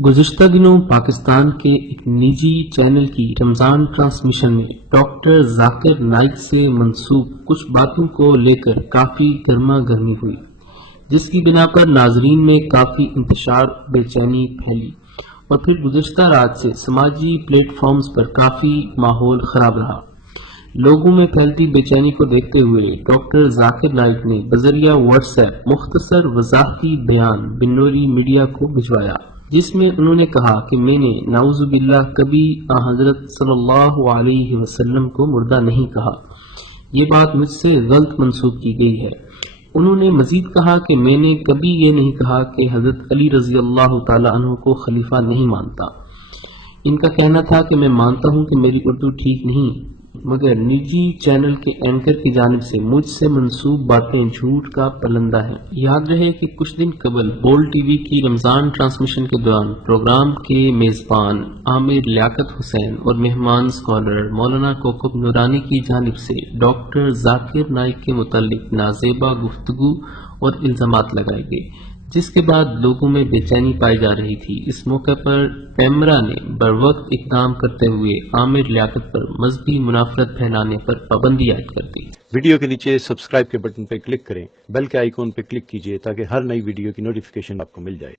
गुज़िश्ता दिनों पाकिस्तान के एक निजी चैनल की रमजान ट्रांसमिशन में डॉक्टर जाकिर नाइक से मंसूब कुछ बातों को लेकर काफी गर्मा गर्मी हुई, जिसकी बिना पर नाजरीन में काफी इंतशार बेचैनी फैली और फिर गुज़िश्ता रात से समाजी प्लेटफॉर्म्स पर काफी माहौल खराब रहा। लोगों में फैलती बेचैनी को देखते हुए डॉक्टर जाकिर नाइक ने बजरिया व्हाट्सएप मुख्तसर वजाहती बयान बिन्नूरी मीडिया को भिजवाया, जिसमें उन्होंने कहा कि मैंने नाउजुबिल्लाह कभी हजरत सल्लल्लाहु अलैहि वसल्लम को मुर्दा नहीं कहा। ये बात मुझसे गलत मंसूब की गई है। उन्होंने मजीद कहा कि मैंने कभी ये नहीं कहा कि हजरत अली रजी अल्लाह तआला अन्हु को खलीफा नहीं मानता। इनका कहना था कि मैं मानता हूँ कि मेरी उर्दू ठीक नहीं, मगर निजी चैनल के एंकर की जानिब से मुझसे मंसूब बातें झूठ का पलंदा है। याद रहे कि कुछ दिन कबल बोल टीवी की रमजान ट्रांसमिशन के दौरान प्रोग्राम के मेजबान आमिर लियाकत हुसैन और मेहमान स्कॉलर मौलाना कोकब नूरानी की जानिब से डॉक्टर जाकिर नाइक के मुतालिक नाजेबा गुफ्तगू और इल्जामात लगाए गए, जिसके बाद लोगों में बेचैनी पाई जा रही थी। इस मौके पर पैमरा ने बरवक्त इकदाम करते हुए आमिर लियाकत पर मजहबी मुनाफरत फैलाने पर पाबंदी आयद कर दी। वीडियो के नीचे सब्सक्राइब के बटन पर क्लिक करें, बेल के आइकॉन पर क्लिक कीजिए ताकि हर नई वीडियो की नोटिफिकेशन आपको मिल जाए।